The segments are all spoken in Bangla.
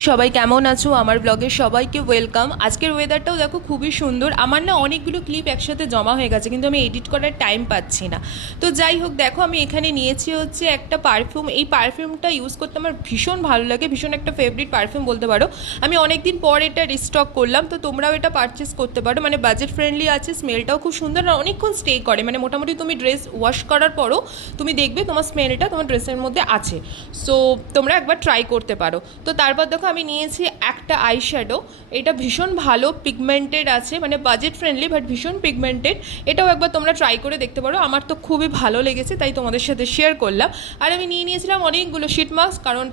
সবাই কেমন আছো? আমার ব্লগে সবাইকে ওয়েলকাম। আজকের ওয়েদারটাও দেখো খুবই সুন্দর। আমার না অনেকগুলো ক্লিপ একসাথে জমা হয়ে গেছে, কিন্তু আমি এডিট করার টাইম পাচ্ছি না। তো যাই হোক, দেখো আমি এখানে নিয়েছি হচ্ছে একটা পারফিউম। এই পারফিউমটা ইউজ করতে আমার ভীষণ ভালো লাগে, ভীষণ একটা ফেভারিট পারফিউম বলতে পারো। আমি অনেক দিন পর এটা রিস্টক করলাম, তো তোমরাও এটা পারচেস করতে পারো। মানে বাজেট ফ্রেন্ডলি আছে, স্মেলটাও খুব সুন্দর আর অনেকক্ষণ স্টে করে। মানে মোটামুটি তুমি ড্রেস ওয়াশ করার পরও তুমি দেখবে তোমার স্মেলটা তোমার ড্রেসের মধ্যে আছে। সো তোমরা একবার ট্রাই করতে পারো। তো তারপর দেখো আমি নিয়েছি একটা আই শ্যাডো। এটা ভীষণ ভালো পিগমেন্টেড আছে, মানে বাজেট ফ্রেন্ডলি বাট ভীষণ পিগমেন্টেড। এটাও একবার তোমরা ট্রাই করে দেখতে পারো। আমার তো খুবই ভালো লেগেছে, তাই তোমাদের সাথে শেয়ার করলাম। আর আমি নিয়েছিলাম অনেকগুলো শিট মাস্ক, কারণ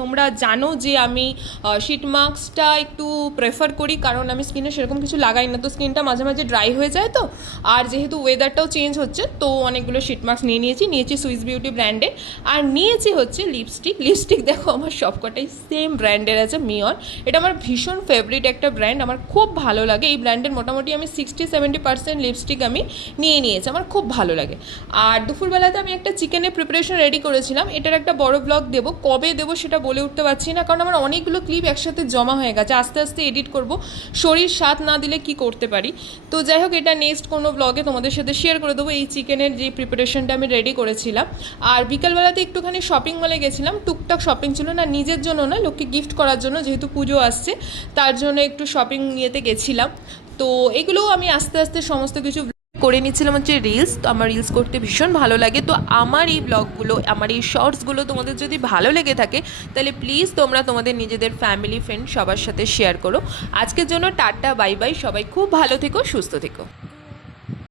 তোমরা জানো যে আমি শিট মাস্কটা একটু প্রেফার করি, কারণ আমি স্কিনে সেরকম কিছু লাগাই না, তো স্কিনটা মাঝে মাঝে ড্রাই হয়ে যায়। তো আর যেহেতু ওয়েদারটাও চেঞ্জ হচ্ছে, তো অনেকগুলো শিট মাস্ক নিয়েছি সুইস বিউটি ব্র্যান্ডে। আর নিয়েছি হচ্ছে লিপস্টিক দেখো আমার সবকটাই সেম ব্র্যান্ডের আছে, মিয়ন। এটা আমার ভীষণ ফেভারিট একটা ব্র্যান্ড, আমার খুব ভালো লাগে এই ব্র্যান্ডের। মোটামুটি আমি 60-70% লিপস্টিক আমি নিয়েছি, আমার খুব ভালো লাগে। আর দুপুরবেলাতে আমি একটা চিকেনের প্রিপারেশন রেডি করেছিলাম, এটার একটা বড় ব্লগ দেবো, কবে দেবো সেটা বলে উঠতে পারছি না, কারণ আমার অনেকগুলো ক্লিপ একসাথে জমা হয়ে গেছে। আস্তে আস্তে এডিট করব, শরীর সাথ না দিলে কি করতে পারি। তো যাই হোক, এটা নেক্সট কোনো ব্লগে তোমাদের সাথে শেয়ার করে দেবো, এই চিকেনের যে প্রিপারেশনটা আমি রেডি করেছিলাম। আর বিকালবেলাতে একটুখানি শপিং মলে গেছিলাম, টুকটাক শপিং ছিল, না নিজের জন্য না, লোককে গিফট করার জন্য, যেহেতু পুজো আসছে তার জন্য একটু শপিং ইয়েতে গেছিলাম। তো এগুলোও আমি আস্তে আস্তে সমস্ত কিছু করে নিচ্ছিলাম হচ্ছে রিলস। তো আমার রিলস করতে ভীষণ ভালো লাগে। তো আমার এই ব্লগগুলো, আমার এই শর্টসগুলো তোমাদের যদি ভালো লেগে থাকে, তাহলে প্লিজ তোমরা তোমাদের নিজেদের ফ্যামিলি ফ্রেন্ড সবার সাথে শেয়ার করো। আজকের জন্য টাটা, বাই বাই। সবাই খুব ভালো থেকো, সুস্থ থেকো।